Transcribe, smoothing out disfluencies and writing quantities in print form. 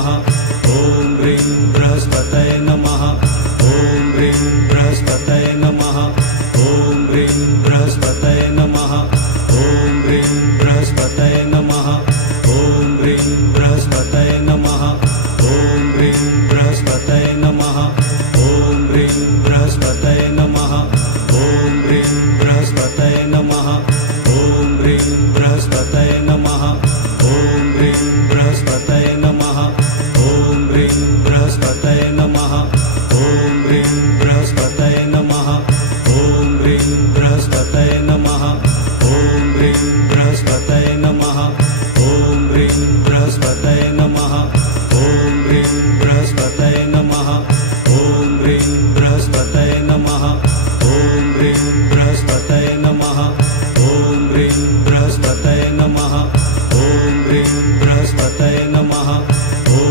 ॐ ह्रीं बृहस्पतये नमः। ॐ ह्रीं बृहस्पतये नमः। ॐ ह्रीं बृहस्पतये नमः। ॐ ह्रीं बृहस्पतये नमः। ॐ ह्रीं बृहस्पतये नमः। ॐ ह्रीं बृहस्पतये नमः। ॐ ह्रीं बृहस्पतये नमः। ॐ ह्रीं बृहस्पतये नमः। ॐ ह्रीं बृहस्पतये नमः। ॐ ह्रीं बृहस्पतये नमः। ॐ ह्रीं बृहस्पतये नमः। ॐ ह्रीं बृहस्पतये नमः। ॐ ह्रीं बृहस्पतये नमः। ॐ ह्रीं बृहस्पतये नमः। ॐ ह्रीं बृहस्पतये नमः। ॐ ह्रीं बृहस्पतये नमः। ॐ ह्रीं बृहस्पतये नमः। ॐ ह्रीं बृहस्पतये नमः। ॐ ह्रीं बृहस्पतये नमः। ॐ ह्रीं बृहस्पतये